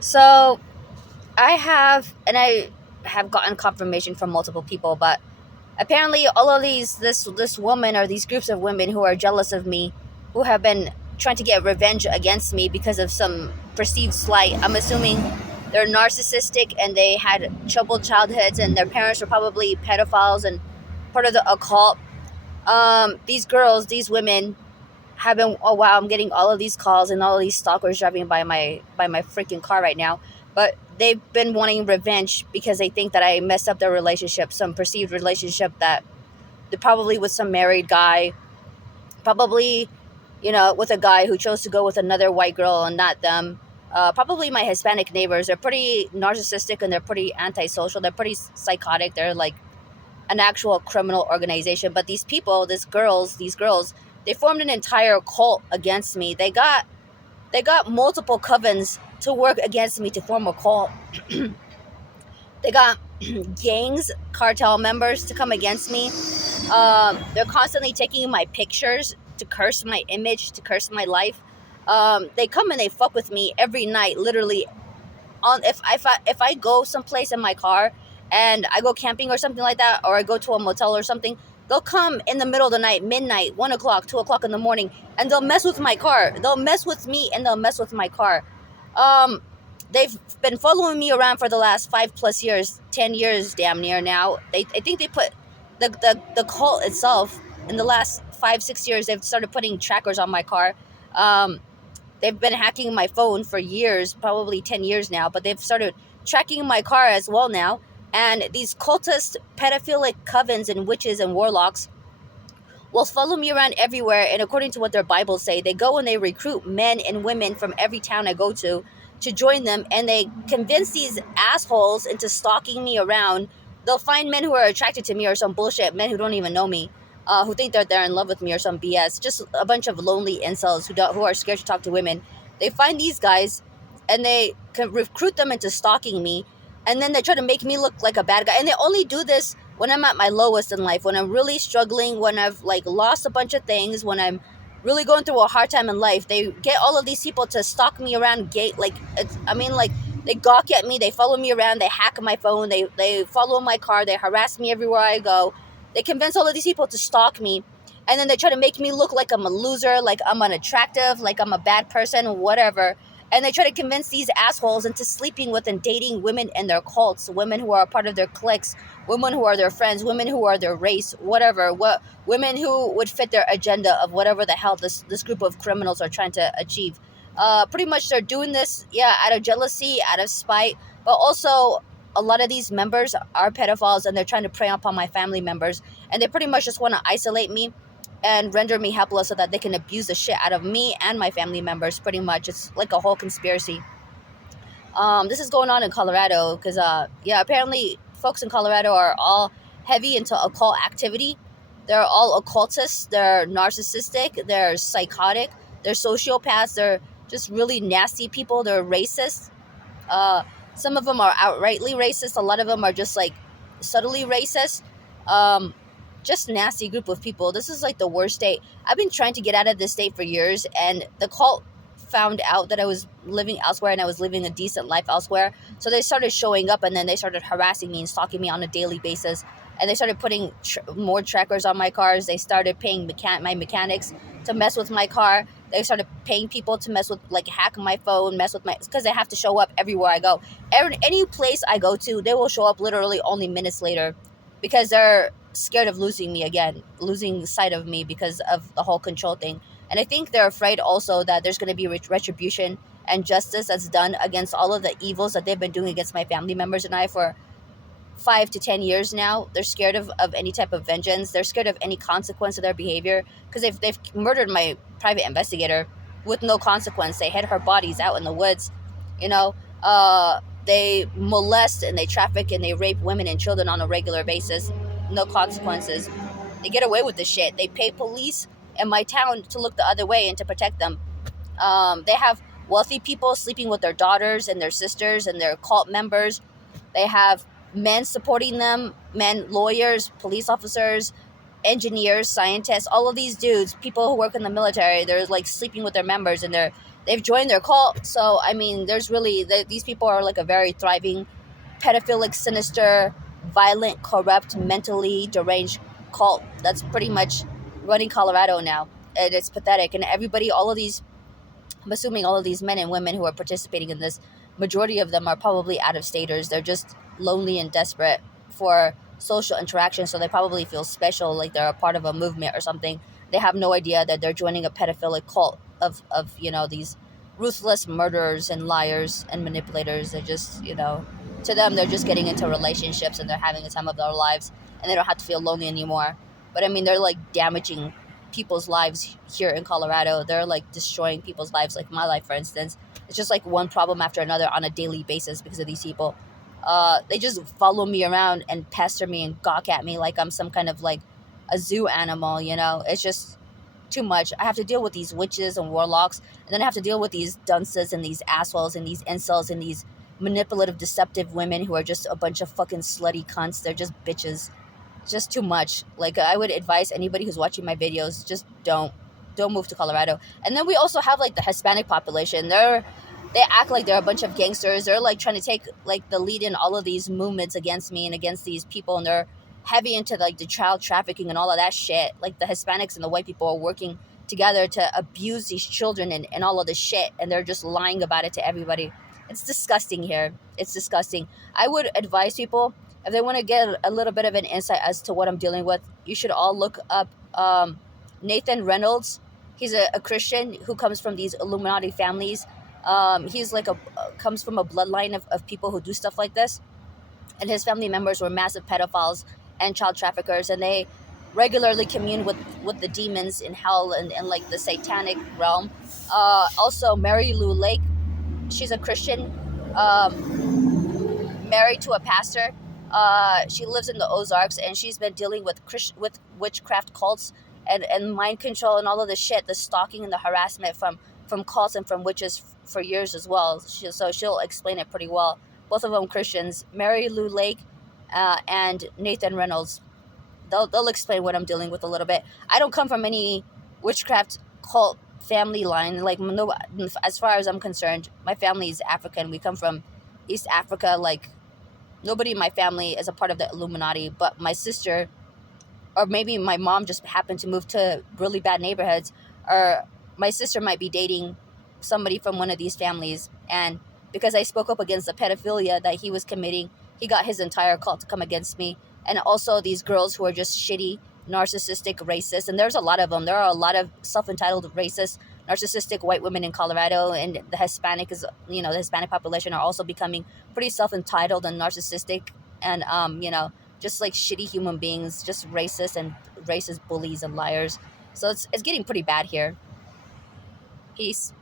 So I have gotten confirmation from multiple people, but apparently all of this woman or these groups of women who are jealous of me, who have been trying to get revenge against me because of some perceived slight. I'm assuming they're narcissistic and they had troubled childhoods and their parents were probably pedophiles and part of the occult. These girls, these women have been. Oh wow, I'm getting all of these calls and all of these stalkers driving by my freaking car right now. But they've been wanting revenge because they think that I messed up their relationship, some perceived relationship that they probably with some married guy, probably, with a guy who chose to go with another white girl and not them. Probably my Hispanic neighbors. They're pretty narcissistic and they're pretty antisocial. They're pretty psychotic. They're like an actual criminal organization. But these people, these girls, they formed an entire cult against me. They got multiple covens to work against me to form a cult. They got gangs, cartel members to come against me. They're constantly taking my pictures to curse my image, to curse my life. They come and they fuck with me every night, literally. On if I go someplace in my car and I go camping or something like that, or I go to a motel or something, they'll come in the middle of the night, midnight, 1 o'clock, 2 o'clock in the morning, and they'll mess with my car. They'll mess with me and they'll mess with my car. Um, they've been following me around for the last 5 plus years, 10 years, damn near now. I think they put the cult itself in the last 5 6 years. They've started putting trackers on my car. Um, they've been hacking my phone for years, probably 10 years now, but they've started tracking my car as well now. And these cultist, pedophilic covens and witches and warlocks will follow me around everywhere. And according to what their Bibles say, they go and they recruit men and women from every town I go to join them. And they convince these assholes into stalking me around. They'll find men who are attracted to me or some bullshit, men who don't even know me, who think that they're in love with me or some BS. Just a bunch of lonely incels who are scared to talk to women. They find these guys and they can recruit them into stalking me. And then they try to make me look like a bad guy. And they only do this when I'm at my lowest in life, when I'm really struggling, when I've like lost a bunch of things, when I'm really going through a hard time in life. They get all of these people to stalk me around gate like like they gawk at me, they follow me around, they hack my phone, they follow my car, they harass me everywhere I go. They convince all of these people to stalk me, and then they try to make me look like I'm a loser, like I'm unattractive, like I'm a bad person, whatever. And they try to convince these assholes into sleeping with and dating women in their cults, women who are a part of their cliques, women who are their friends, women who are their race, whatever, what women who would fit their agenda of whatever the hell this group of criminals are trying to achieve. Pretty much they're doing this, yeah, out of jealousy, out of spite, but also a lot of these members are pedophiles and they're trying to prey upon my family members, and they pretty much just want to isolate me and render me helpless so that they can abuse the shit out of me and my family members. Pretty much, it's like a whole conspiracy. This is going on in Colorado because, yeah, apparently folks in Colorado are all heavy into occult activity. They're all occultists. They're narcissistic. They're psychotic. They're sociopaths. They're just really nasty people. They're racist. Uh, some of them are outrightly racist. A lot of them are just like subtly racist. Um, just nasty group of people. This is like the worst state. I've been trying to get out of this state for years, and the cult found out that I was living elsewhere and I was living a decent life elsewhere. So they started showing up and then they started harassing me and stalking me on a daily basis. And they started putting more trackers on my cars. They started paying my mechanics to mess with my car. They started paying people to mess with, like, hack my phone, mess with my, because they have to show up everywhere I go. Any place I go to, they will show up literally only minutes later because they're scared of losing me again, losing sight of me because of the whole control thing. And I think they're afraid also that there's going to be retribution and justice that's done against all of the evils that they've been doing against my family members and I for 5 to 10 years now. They're scared of any type of vengeance. They're scared of any consequence of their behavior because they've murdered my private investigator with no consequence. They hid her bodies out in the woods, you know. They molest and they traffic and they rape women and children on a regular basis. No consequences. They get away with this shit. They pay police in my town to look the other way and to protect them. They have wealthy people sleeping with their daughters and their sisters and their cult members. They have men supporting them, men, lawyers, police officers, engineers, scientists, all of these dudes, people who work in the military. They're like sleeping with their members, and they've joined their cult. So I mean, there's really these people are like a very thriving, pedophilic, sinister, violent, corrupt, mentally deranged cult that's pretty much running Colorado now, and it's pathetic. And everybody, all of these, I'm assuming all of these men and women who are participating in this, majority of them are probably out of staters. They're just lonely and desperate for social interaction, so they probably feel special, like they're a part of a movement or something. They have no idea that they're joining a pedophilic cult of these ruthless murderers and liars and manipulators. They're just, to them, they're just getting into relationships and they're having the time of their lives, and they don't have to feel lonely anymore. But I mean, they're like damaging people's lives here in Colorado. They're like destroying people's lives, like my life, for instance. It's just like one problem after another on a daily basis because of these people. They just follow me around and pester me and gawk at me like I'm some kind of like a zoo animal, It's just too much. I have to deal with these witches and warlocks, and then I have to deal with these dunces and these assholes and these incels and these manipulative, deceptive women who are just a bunch of fucking slutty cunts. They're just bitches. Just too much. Like, I would advise anybody who's watching my videos, just don't move to Colorado. And then we also have like the Hispanic population. They act like they're a bunch of gangsters. They're like trying to take like the lead in all of these movements against me and against these people, and they're heavy into like the child trafficking and all of that shit. Like the Hispanics and the white people are working together to abuse these children and all of this shit, and they're just lying about it to everybody. It's disgusting here. It's disgusting. I would advise people, if they want to get a little bit of an insight as to what I'm dealing with, you should all look up Nathan Reynolds. He's a Christian who comes from these Illuminati families. He's like comes from a bloodline of people who do stuff like this, and his family members were massive pedophiles and child traffickers, and they regularly commune with the demons in hell and like the satanic realm. Also, Mary Lou Lake, she's a Christian. Married to a pastor. She lives in the Ozarks, and she's been dealing with with witchcraft cults and mind control and all of the shit, the stalking and the harassment from cults and from witches for years as well. So she'll explain it pretty well. Both of them Christians. Mary Lou Lake and Nathan Reynolds. They'll explain what I'm dealing with a little bit. I don't come from any witchcraft cult family line. Like, no, as far as I'm concerned, my family is African. We come from East Africa. Like, nobody in my family is a part of the Illuminati, but my sister, or maybe my mom just happened to move to really bad neighborhoods, or my sister might be dating somebody from one of these families. And because I spoke up against the pedophilia that he was committing, he got his entire cult to come against me. And also these girls who are just shitty, narcissistic, racist. And there's a lot of them. There are a lot of self-entitled, racist, narcissistic white women in Colorado, and the Hispanic population are also becoming pretty self-entitled and narcissistic, and just like shitty human beings, just racist bullies and liars. So it's getting pretty bad here. Peace.